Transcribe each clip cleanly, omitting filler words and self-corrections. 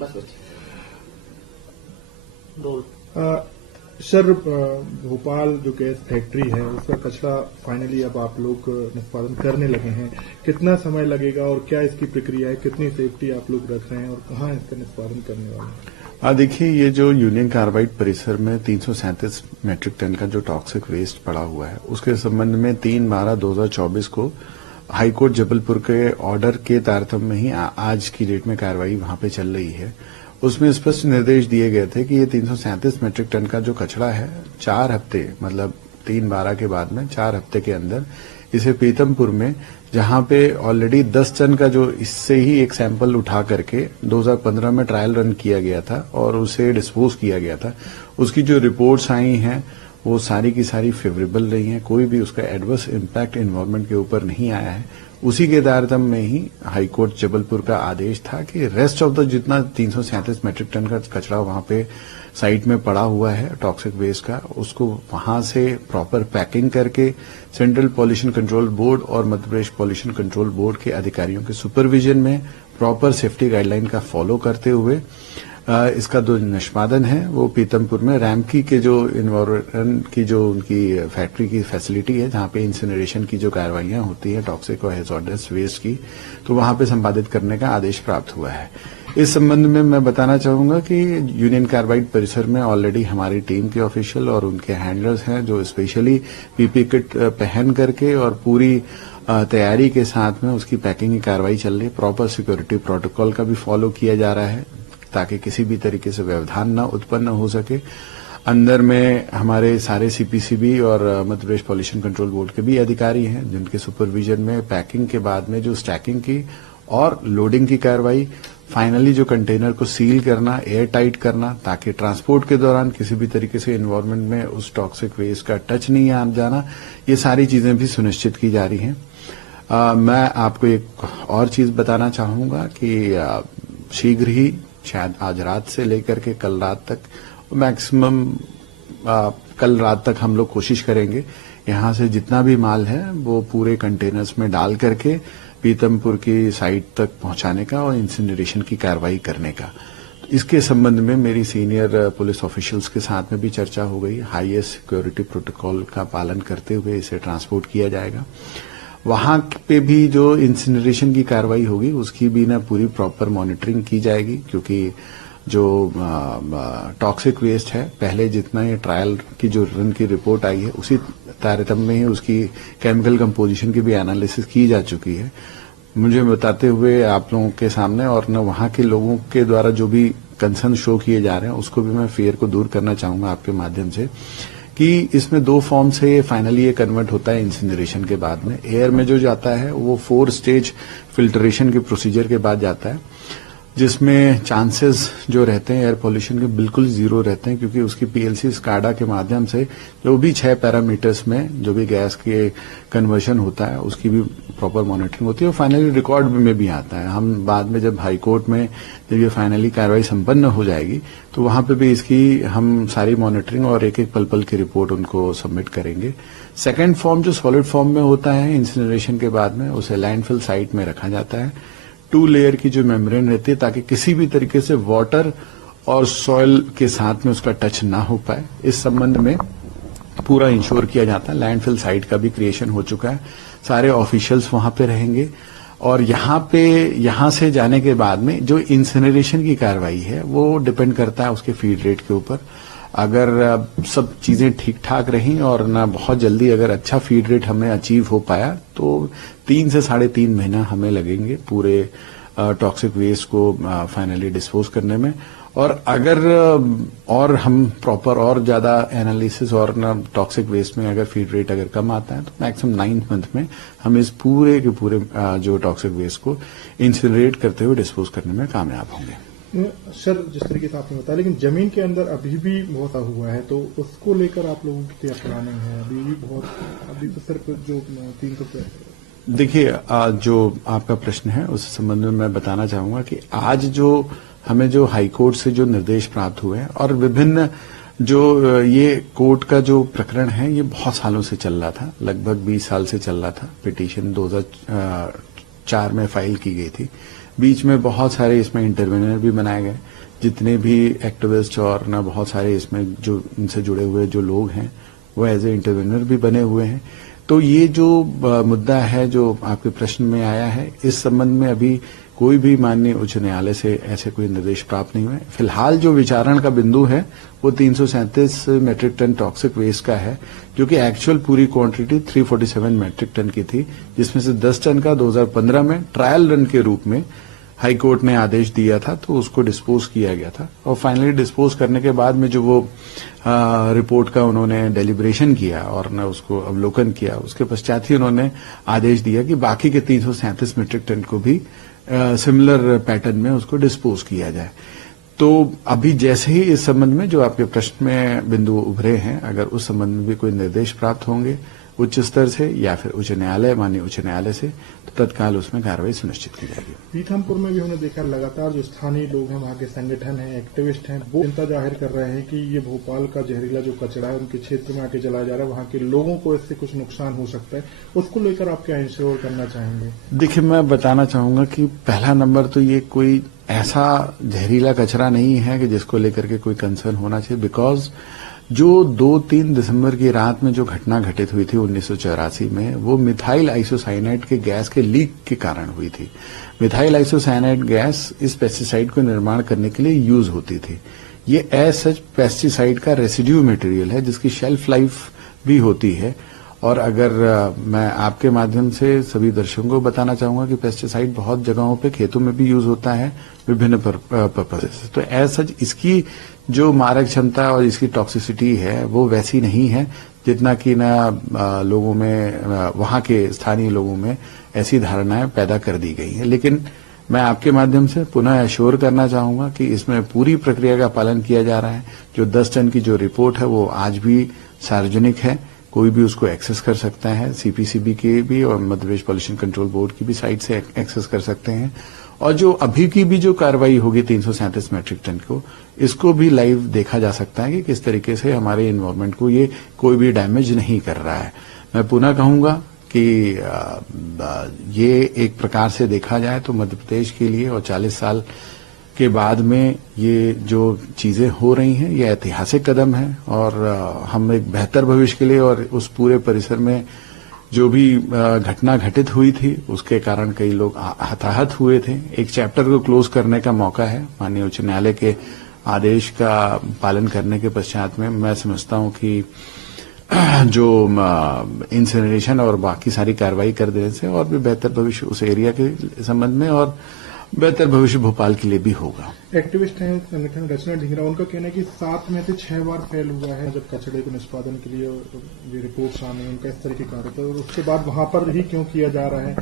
बस दो सर, भोपाल जो गैस फैक्ट्री है उसका कचरा फाइनली अब आप लोग निष्पादन करने लगे हैं। कितना समय लगेगा और क्या इसकी प्रक्रिया है, कितनी सेफ्टी आप लोग रख रहे हैं और कहाँ इसका निष्पादन करने वाले हैं? देखिए, ये जो यूनियन कार्बाइड परिसर में 337 मीट्रिक टन का जो टॉक्सिक वेस्ट पड़ा हुआ है, उसके संबंध में 3/12/2024 को हाईकोर्ट जबलपुर के ऑर्डर के तारतम्य में ही आज की डेट में कार्रवाई वहां पे चल रही है। उसमें स्पष्ट निर्देश दिए गए थे कि ये 337 मीट्रिक टन का जो कचरा है, 4 हफ्ते मतलब 3/12 के बाद में 4 हफ्ते के अंदर इसे पीतमपुर में, जहां पे ऑलरेडी 10 टन का जो इससे ही एक सैंपल उठा करके 2015 में ट्रायल रन किया गया था और उसे डिस्पोज किया गया था, उसकी जो रिपोर्ट्स आई हैं वो सारी की सारी फेवरेबल रही हैं। कोई भी उसका एडवर्स इम्पैक्ट एनवायरमेंट के ऊपर नहीं आया है। उसी के तारतम्य में ही हाईकोर्ट जबलपुर का आदेश था कि रेस्ट ऑफ द जितना 337 मीट्रिक टन का कचरा वहां पे साइट में पड़ा हुआ है टॉक्सिक वेस्ट का, उसको वहां से प्रॉपर पैकिंग करके सेंट्रल पॉल्यूशन कंट्रोल बोर्ड और Madhya Pradesh pollution control board के अधिकारियों के सुपरविजन में प्रॉपर सेफ्टी गाइडलाइन का फॉलो करते हुए इसका जो निष्पादन है वो पीतमपुर में रैमकी के जो इन्वायरमेंट की जो उनकी फैक्ट्री की फैसिलिटी है, जहां पे इंसिनरेशन की जो कार्रवाइयां होती है टॉक्सिक और हैजार्डस वेस्ट की, तो वहां पे संपादित करने का आदेश प्राप्त हुआ है। इस संबंध में मैं बताना चाहूंगा कि यूनियन कार्बाइड परिसर में ऑलरेडी हमारी टीम के ऑफिशियल और उनके हैंडलर्स हैं जो स्पेशली पीपी किट पहन करके और पूरी तैयारी के साथ में उसकी पैकिंग की कार्रवाई चल रही है। प्रॉपर सिक्योरिटी प्रोटोकॉल का भी फॉलो किया जा रहा है ताकि किसी भी तरीके से व्यवधान न उत्पन्न हो सके। अंदर में हमारे सारे सीपीसीबी और Madhya Pradesh pollution control board के भी अधिकारी हैं जिनके सुपरविजन में पैकिंग के बाद में जो स्टैकिंग की और लोडिंग की कार्रवाई, फाइनली जो कंटेनर को सील करना, एयर टाइट करना ताकि ट्रांसपोर्ट के दौरान किसी भी तरीके से एनवायरमेंट में उस टॉक्सिक वेस्ट का टच नहीं आ जाना, ये सारी चीजें भी सुनिश्चित की जा रही हैं। मैं आपको एक और चीज बताना चाहूंगा कि शीघ्र ही शायद आज रात से लेकर के कल रात तक, मैक्सिमम कल रात तक हम लोग कोशिश करेंगे यहां से जितना भी माल है वो पूरे कंटेनर्स में डाल करके पीतमपुर की साइट तक पहुंचाने का और इंसिनरेशन की कार्रवाई करने का। इसके संबंध में मेरी सीनियर पुलिस ऑफिशियल्स के साथ में भी चर्चा हो गई। हाईएस्ट सिक्योरिटी प्रोटोकॉल का पालन करते हुए इसे ट्रांसपोर्ट किया जाएगा। वहां पे भी जो इंसिनरेशन की कार्रवाई होगी उसकी भी ना पूरी प्रॉपर मॉनिटरिंग की जाएगी, क्योंकि जो टॉक्सिक वेस्ट है पहले जितना ये ट्रायल की जो रन की रिपोर्ट आई है उसी तारतम्य में ही उसकी केमिकल कंपोजिशन की भी एनालिसिस की जा चुकी है। मुझे बताते हुए आप लोगों के सामने और न वहां के लोगों के द्वारा जो भी कंसर्न शो किए जा रहे हैं उसको भी मैं फियर को दूर करना चाहूंगा आपके माध्यम से कि इसमें 2 फॉर्म से फाइनली ये कन्वर्ट होता है इंसिनरेशन के बाद में। एयर में जो जाता है वो 4 स्टेज फिल्ट्रेशन के प्रोसीजर के बाद जाता है, जिसमें चांसेस जो रहते हैं एयर पोल्यूशन के बिल्कुल जीरो रहते हैं, क्योंकि उसकी पीएलसी स्काडा के माध्यम से जो भी 6 पैरामीटर्स में जो भी गैस के कन्वर्शन होता है उसकी भी प्रॉपर मॉनिटरिंग होती है और फाइनली रिकॉर्ड में भी आता है। हम बाद में जब हाईकोर्ट में जब ये फाइनली कार्रवाई संपन्न हो जाएगी तो वहां पे भी इसकी हम सारी मॉनिटरिंग और एक एक पल पल की रिपोर्ट उनको सबमिट करेंगे। सेकेंड फॉर्म जो सॉलिड फॉर्म में होता है इंसिनरेशन के बाद में, उसे लैंडफिल साइट में रखा जाता है। 2 लेयर की जो मेम्ब्रेन रहती है ताकि किसी भी तरीके से वाटर और सॉइल के साथ में उसका टच ना हो पाए, इस संबंध में पूरा इंश्योर किया जाता है। लैंडफिल साइट का भी क्रिएशन हो चुका है, सारे ऑफिशियल्स वहां पे रहेंगे और यहां से जाने के बाद में जो इंसिनरेशन की कार्रवाई है वो डिपेंड करता है उसके फीड रेट के ऊपर। अगर सब चीजें ठीक ठाक रही और ना बहुत जल्दी अगर अच्छा फीड रेट हमें अचीव हो पाया तो 3 से 3.5 महीना हमें लगेंगे पूरे टॉक्सिक वेस्ट को फाइनली डिस्पोज करने में। और अगर और हम प्रॉपर और ज्यादा एनालिसिस और ना टॉक्सिक वेस्ट में अगर फीड रेट अगर कम आता है तो मैक्सिमम 9 मंथ में हम इस पूरे के पूरे जो टॉक्सिक वेस्ट को इंसिनरेट करते हुए डिस्पोज करने में कामयाब होंगे। सर, जिस तरीके से आपने बताया, लेकिन जमीन के अंदर अभी भी बहुत हुआ है, तो उसको लेकर आप लोगों की क्या प्लानिंग है? अभी तो सिर्फ जो 300। देखिए, जो आपका प्रश्न है उस संबंध में मैं बताना चाहूंगा कि आज जो हमें जो हाईकोर्ट से जो निर्देश प्राप्त हुए हैं और विभिन्न जो ये कोर्ट का जो प्रकरण है ये बहुत सालों से चल रहा था, लगभग 20 साल से चल रहा था। पिटीशन 2004 में फाइल की गई थी, बीच में बहुत सारे इसमें इंटरवेनर भी बनाए गए, जितने भी एक्टिविस्ट और ना बहुत सारे इसमें जो इनसे जुड़े हुए जो लोग हैं वो एज ए इंटरवेनर भी बने हुए हैं। तो ये जो मुद्दा है जो आपके प्रश्न में आया है, इस संबंध में अभी कोई भी माननीय उच्च न्यायालय से ऐसे कोई निर्देश प्राप्त नहीं हुए। फिलहाल जो विचारण का बिंदु है वो 337 मेट्रिक टन टॉक्सिक वेस्ट का है, जो कि एक्चुअल पूरी क्वांटिटी 347 मेट्रिक टन की थी, जिसमें से 10 टन का 2015 में ट्रायल रन के रूप में हाई कोर्ट ने आदेश दिया था, तो उसको डिस्पोज किया गया था। और फाइनली डिस्पोज करने के बाद में जो वो रिपोर्ट का उन्होंने डेलिब्रेशन किया और न उसको अवलोकन किया, उसके पश्चात ही उन्होंने आदेश दिया कि बाकी के 337 मीट्रिक टन को भी सिमिलर पैटर्न में उसको डिस्पोज किया जाए। तो अभी जैसे ही इस संबंध में जो आपके प्रश्न में बिंदु उभरे हैं, अगर उस संबंध में भी कोई निर्देश प्राप्त होंगे उच्च स्तर से या फिर उच्च न्यायालय, माननीय उच्च न्यायालय से, तो तत्काल उसमें कार्रवाई सुनिश्चित की जाएगी। पीथमपुर में भी हमने देखा लगातार जो स्थानीय लोग हैं, वहाँ के संगठन हैं, एक्टिविस्ट हैं, वो चिंता जाहिर कर रहे हैं कि ये भोपाल का जहरीला जो कचरा है उनके क्षेत्र में आके जलाया जा रहा है, वहाँ के लोगों को इससे कुछ नुकसान हो सकता है। उसको लेकर आप क्या इंश्योर करना चाहेंगे? देखिए, मैं बताना चाहूंगा कि पहला नंबर तो ये कोई ऐसा जहरीला कचरा नहीं है कि जिसको लेकर के कोई कंसर्न होना चाहिए, बिकॉज जो 2-3 दिसंबर की रात में जो घटना घटित हुई थी 1984 में, वो मिथाइल आइसोसाइनेट के गैस के लीक के कारण हुई थी। मिथाइल आइसोसाइनेट गैस इस पेस्टिसाइड को निर्माण करने के लिए यूज होती थी। ये एज सच पेस्टिसाइड का रेसिड्यू मटेरियल है, जिसकी शेल्फ लाइफ भी होती है। और अगर मैं आपके माध्यम से सभी दर्शकों को बताना चाहूंगा कि पेस्टिसाइड बहुत जगहों पे खेतों में भी यूज होता है विभिन्न पर्पसेस। तो एज सच इसकी जो मारक क्षमता और इसकी टॉक्सिसिटी है वो वैसी नहीं है जितना कि ना लोगों में, वहां के स्थानीय लोगों में ऐसी धारणाएं पैदा कर दी गई हैं। लेकिन मैं आपके माध्यम से पुनः एश्योर करना चाहूंगा कि इसमें पूरी प्रक्रिया का पालन किया जा रहा है। जो 10 टन की जो रिपोर्ट है वो आज भी सार्वजनिक है, कोई भी उसको एक्सेस कर सकता है। सीपीसीबी के भी और Madhya Pradesh pollution control board की भी साइट से एक्सेस कर सकते हैं। और जो अभी की भी जो कार्रवाई होगी 337 मैट्रिक टन को, इसको भी लाइव देखा जा सकता है कि किस तरीके से हमारे एनवायरमेंट को ये कोई भी डैमेज नहीं कर रहा है। मैं पुनः कहूंगा कि ये एक प्रकार से देखा जाए तो मध्य प्रदेश के लिए और 40 साल के बाद में ये जो चीजें हो रही हैं ये ऐतिहासिक कदम है। और हम एक बेहतर भविष्य के लिए और उस पूरे परिसर में जो भी घटना घटित हुई थी उसके कारण कई लोग हताहत हुए थे, एक चैप्टर को क्लोज करने का मौका है। माननीय उच्च न्यायालय के आदेश का पालन करने के पश्चात में मैं समझता हूं कि जो इंसिनरेशन और बाकी सारी कार्रवाई कर देने से और भी बेहतर भविष्य उस एरिया के संबंध में और बेहतर भविष्य भोपाल के लिए भी होगा। एक्टिविस्ट हैं संगठन रचना ढींगरा, उनका कहना है कि 7 में से 6 बार फेल हुआ है जब कचड़े को निष्पादन के लिए ये रिपोर्ट सामने, उनका इस तरह की कार्य, और उसके बाद वहां पर ही क्यों किया जा रहा है?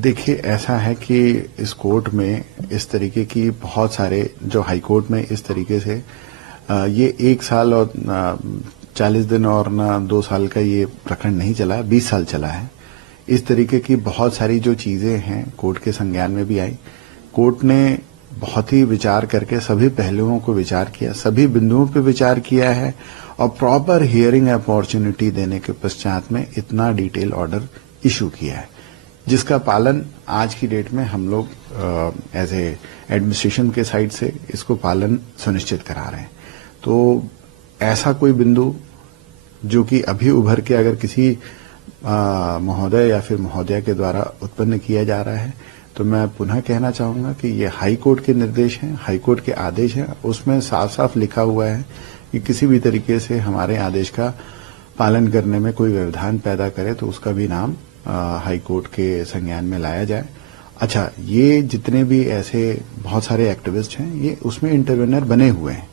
देखिए, ऐसा है कि इस कोर्ट में इस तरीके की बहुत सारे जो हाई कोर्ट में इस तरीके से ये 1 साल और 40 दिन और 2 साल का ये प्रकरण नहीं चला, 20 साल चला है। इस तरीके की बहुत सारी जो चीजें हैं कोर्ट के संज्ञान में भी आई। कोर्ट ने बहुत ही विचार करके सभी पहलुओं को विचार किया, सभी बिंदुओं पर विचार किया है और प्रॉपर हियरिंग अपॉर्चुनिटी देने के पश्चात में इतना डिटेल ऑर्डर इशू किया है, जिसका पालन आज की डेट में हम लोग एज ए एडमिनिस्ट्रेशन के साइड से इसको पालन सुनिश्चित करा रहे हैं। तो ऐसा कोई बिंदु जो कि अभी उभर के अगर किसी महोदय या फिर महोदया के द्वारा उत्पन्न किया जा रहा है, तो मैं पुनः कहना चाहूंगा कि ये हाई कोर्ट के निर्देश हैं, हाई कोर्ट के आदेश हैं। उसमें साफ साफ लिखा हुआ है कि किसी भी तरीके से हमारे आदेश का पालन करने में कोई व्यवधान पैदा करे तो उसका भी नाम हाई कोर्ट के संज्ञान में लाया जाए। अच्छा, ये जितने भी ऐसे बहुत सारे एक्टिविस्ट हैं ये उसमें इंटरवेनर बने हुए हैं,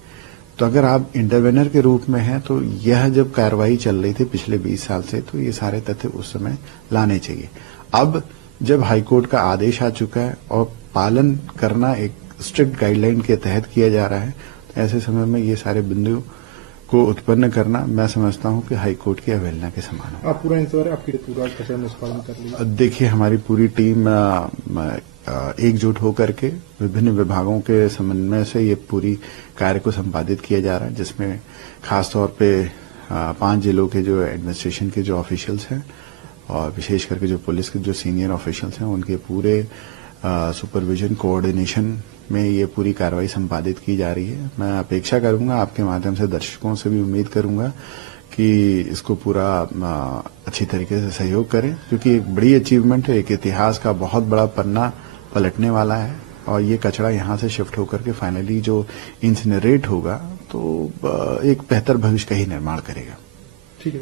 तो अगर आप इंटरवेनर के रूप में हैं तो यह जब कार्रवाई चल रही थी पिछले 20 साल से, तो ये सारे तथ्य उस समय लाने चाहिए। अब जब हाईकोर्ट का आदेश आ चुका है और पालन करना एक स्ट्रिक्ट गाइडलाइन के तहत किया जा रहा है, तो ऐसे समय में ये सारे बिंदु को उत्पन्न करना मैं समझता हूं कि हाईकोर्ट की अवहेलना के समान है। आप पूरा इंतजार, आपकी पूरा कचरा निष्पादन कर लिया? देखिए, हमारी पूरी टीम एकजुट होकर के विभिन्न विभागों के समन्वय से ये पूरी कार्य को संपादित किया जा रहा है, जिसमें खासतौर पे 5 जिलों के जो एडमिनिस्ट्रेशन के जो ऑफिशियल्स हैं और विशेष करके जो पुलिस के जो सीनियर ऑफिशियल्स हैं उनके पूरे सुपरविजन कोऑर्डिनेशन में ये पूरी कार्रवाई संपादित की जा रही है। मैं अपेक्षा करूंगा, आपके माध्यम से दर्शकों से भी उम्मीद करूंगा कि इसको पूरा अच्छी तरीके से सहयोग करें, क्योंकि एक बड़ी अचीवमेंट है, एक इतिहास का बहुत बड़ा पन्ना पलटने वाला है और ये कचरा यहाँ से शिफ्ट होकर के फाइनली जो इंसिनरेट होगा तो एक बेहतर भविष्य का ही निर्माण करेगा। ठीक है।